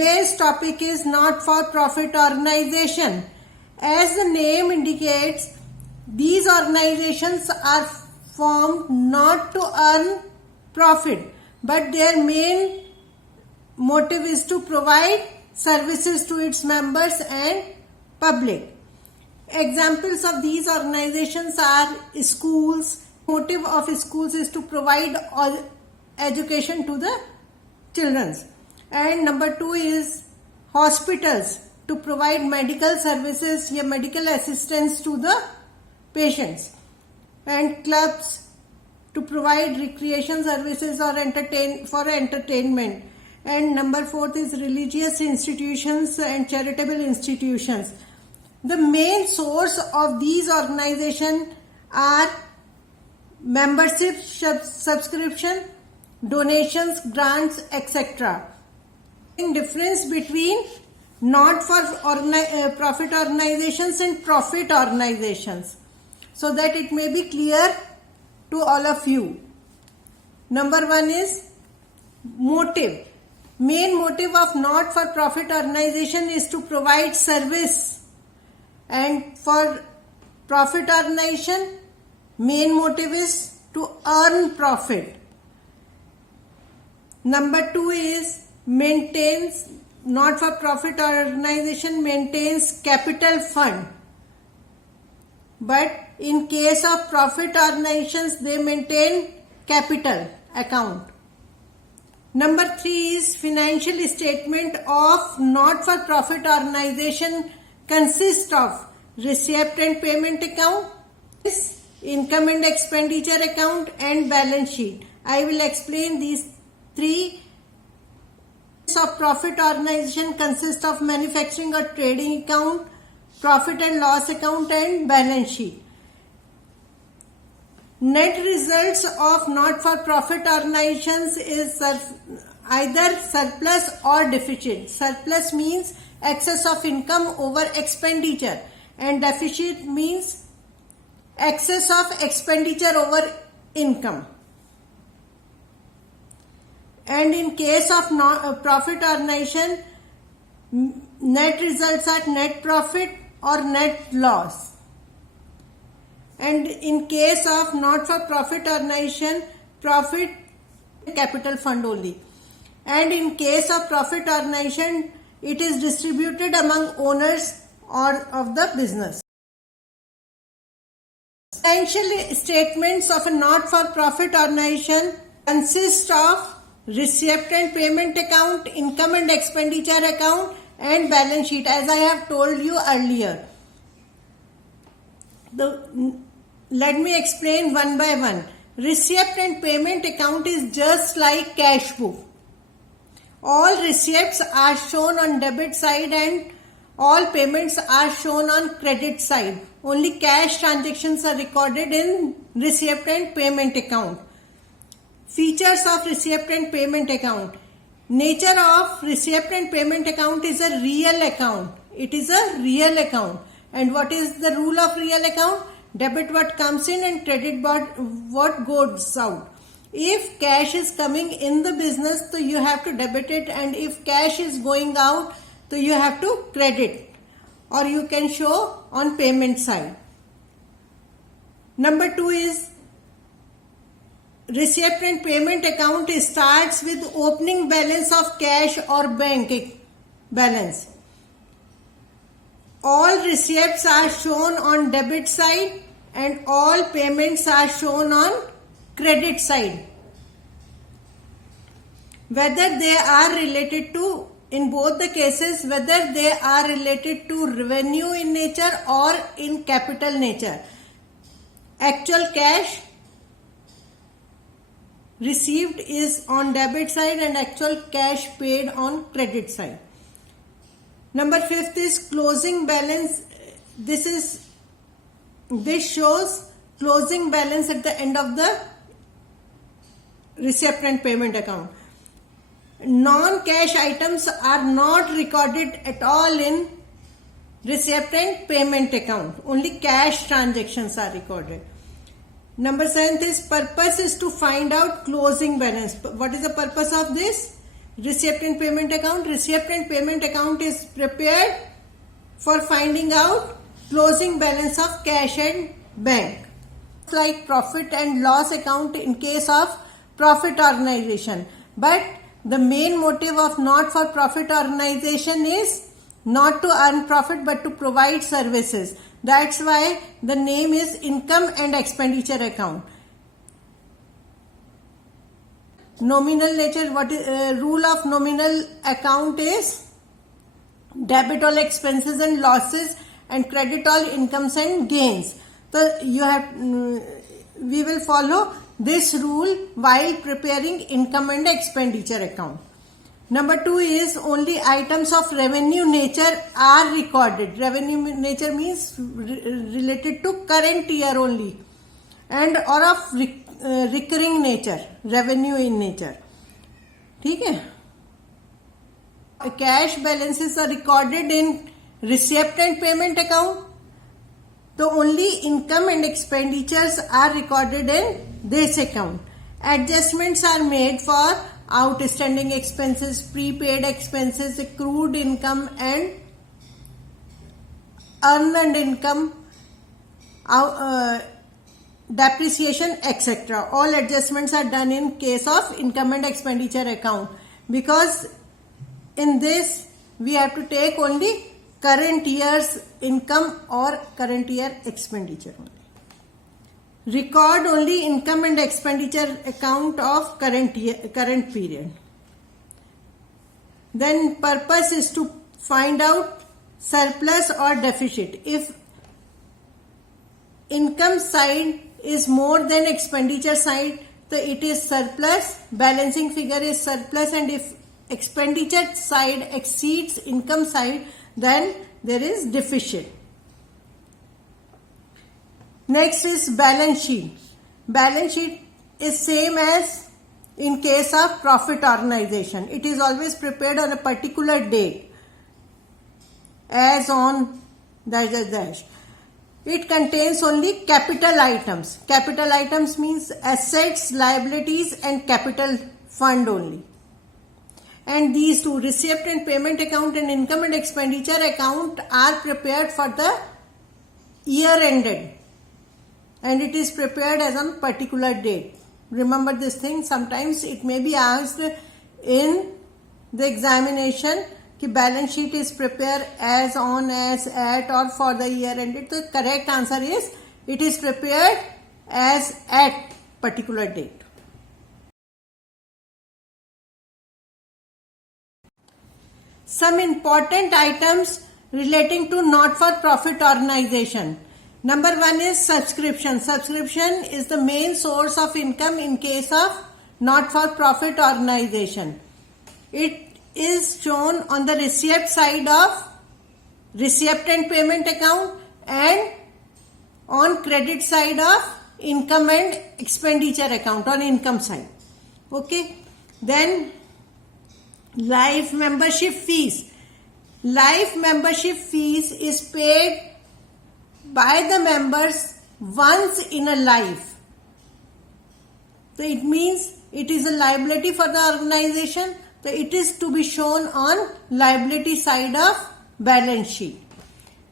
Today's topic is not-for-profit organization. As the name indicates, these organizations are formed not to earn profit, but their main motive is to provide services to its members and public. Examples of these organizations are schools. Motive of schools is to provide education to the children. And number 2 is hospitals, to provide medical services या medical assistance to the patients. And clubs, to provide recreation services or entertainment. And number 4 is religious institutions and charitable institutions. The main source of these organizations are membership, subscription, donations, grants, etc. Difference between not-for-profit organizations and profit organizations, so that it may be clear to all of you. Number 1 is motive. Main motive of not-for-profit organization is to provide service, and for profit organization, main motive is to earn profit. Number 2 is not-for-profit organization maintains capital fund, but in case of profit organizations they maintain capital account. Number 3 is financial statement of not-for-profit organization consists of receipt and payment account, income and expenditure account, and balance sheet. I will explain these three. Of profit organization consists of manufacturing or trading account, profit and loss account, and balance sheet. Net results of not-for-profit organizations is either surplus or deficit. Surplus means excess of income over expenditure, and deficit means excess of expenditure over income. And in case of profit organization, net results are net profit or net loss. And in case of not-for-profit organization, profit capital fund only. And in case of profit organization, it is distributed among owners or of the business. Financial statements of a not-for-profit organization consist of receipt and payment account, income and expenditure account, and balance sheet, as I have told you earlier. Let me explain one by one. Receipt and payment account is just like cash book. All receipts are shown on debit side and all payments are shown on credit side. Only cash transactions are recorded in receipt and payment account. Features of receipt and payment account. Nature of receipt and payment account is a real account. It is a real account. And what is the rule of real account? Debit what comes in and credit what goes out. If cash is coming in the business, so you have to debit it, and if cash is going out, so you have to credit, or you can show on payment side. Number 2 is receipt and payment account starts with opening balance of cash or bank balance. All receipts are shown on debit side and all payments are shown on credit side. Whether they are related to, in both the cases, whether they are related to revenue in nature or in capital nature. Actual cash received is on debit side and actual cash paid on credit side. Number 5 is closing balance. This shows closing balance at the end of the receipt and payment account. Non-cash items are not recorded at all in receipt and payment account. Only cash transactions are recorded. Number 7 is purpose is to find out closing balance. What is the purpose of this? receipt and payment account. Receipt and payment account is prepared for finding out closing balance of cash and bank. Like profit and loss account in case of profit organization. But the main motive of not-for-profit organization is not to earn profit but to provide services. That's why the name is income and expenditure account. Nominal nature, what is rule of nominal account is debit all expenses and losses and credit all incomes and gains. So we will follow this rule while preparing income and expenditure account. Number 2 is only items of revenue nature are recorded. Revenue nature means related to current year only and or of recurring nature, revenue in nature. ठीक है? Cash balances are recorded in receipt and payment account. So only income and expenditures are recorded in this account. Adjustments are made for outstanding expenses, prepaid expenses, accrued income and earned income, depreciation, etc. All adjustments are done in case of income and expenditure account, because in this we have to take only current year's income or current year expenditure only. Record only income and expenditure account of current period. Then purpose is to find out surplus or deficit. If income side is more than expenditure side, so it is surplus, balancing figure is surplus, and if expenditure side exceeds income side, then there is deficit. Next is balance sheet. Balance sheet is same as in case of profit organization. It is always prepared on a particular date, as on dash. It contains only capital items. Capital items means assets, liabilities and capital fund only. And these two, receipt and payment account and income and expenditure account, are prepared for the year ended. And it is prepared as on particular date. Remember this thing. Sometimes it may be asked in the examination कि balance sheet is prepared as on, as at or for the year ended. The correct answer is it is prepared as at particular date. Some important items relating to not-for-profit organization. Number 1 is subscription. Subscription is the main source of income in case of not-for-profit organization. It is shown on the receipt side of receipt and payment account and on credit side of income and expenditure account, on income side. Okay. Then life membership fees. Life membership fees is paid by the members once in a life. So it means it is a liability for the organization. So it is to be shown on liability side of balance sheet.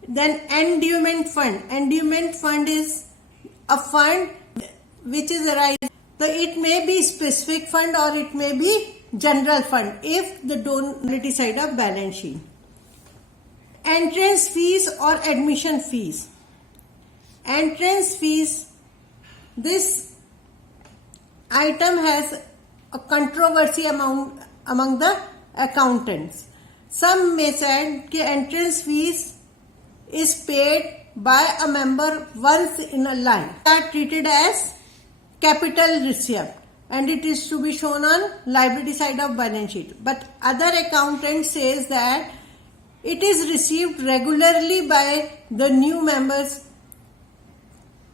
Then endowment fund. Endowment fund is a fund which is arising. So it may be specific fund or it may be general fund if the liability side of balance sheet. Entrance fees or admission fees. Entrance fees, this item has a controversy among the accountants. Some may say that entrance fees is paid by a member once in a life. They are treated as capital receipt and it is to be shown on liability side of balance sheet. But other accountant says that it is received regularly by the new members.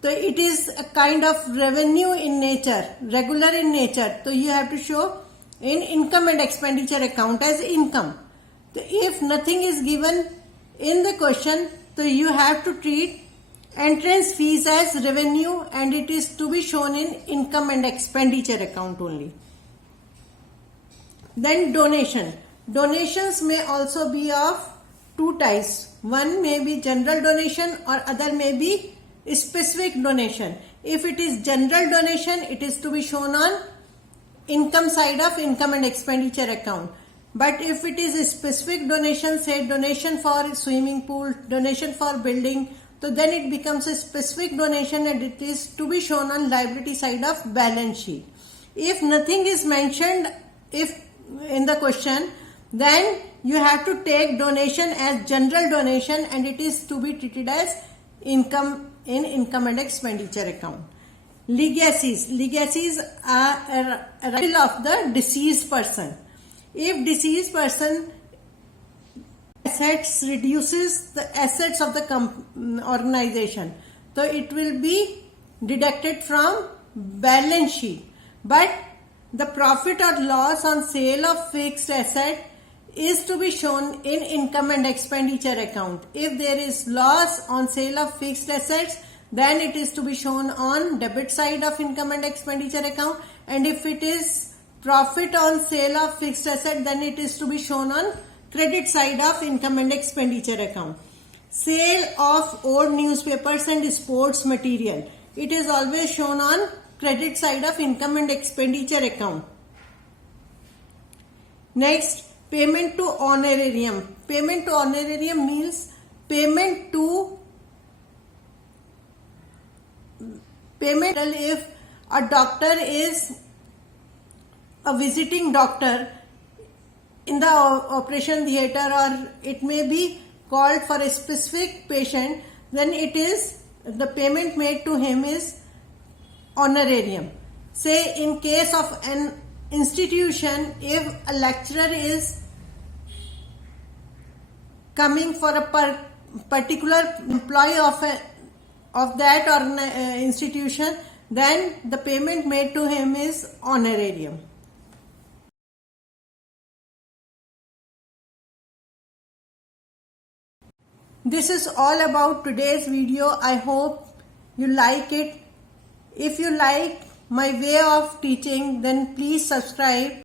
So it is a kind of revenue in nature, regular in nature. So you have to show in income and expenditure account as income. So if nothing is given in the question, so you have to treat entrance fees as revenue and it is to be shown in income and expenditure account only. Then donation. Donations may also be of two types. One may be general donation or other may be specific donation. If it is general donation, it is to be shown on income side of income and expenditure account. But if it is a specific donation, say donation for swimming pool, donation for building, so then it becomes a specific donation and it is to be shown on liability side of balance sheet. If nothing is mentioned in the question, then you have to take donation as general donation and it is to be treated as income in income and expenditure account. Legacies. Legacies are a right of the deceased person. If deceased person assets reduces the assets of the organization, so it will be deducted from balance sheet. But the profit or loss on sale of fixed asset is to be shown in income and expenditure account. If there is loss on sale of fixed assets, then it is to be shown on debit side of income and expenditure account. And if it is profit on sale of fixed asset, then it is to be shown on credit side of income and expenditure account. Sale of old newspapers and sports material. It is always shown on credit side of income and expenditure account. Next, payment to honorarium. Payment to honorarium means payment if a doctor is a visiting doctor in the operation theater, or it may be called for a specific patient, then it is the payment made to him is honorarium. Say in case of an institution, if a lecturer is coming for a particular employee of that or institution, then the payment made to him is honorarium. This is all about today's video. I hope you like it. If you like my way of teaching, then please subscribe.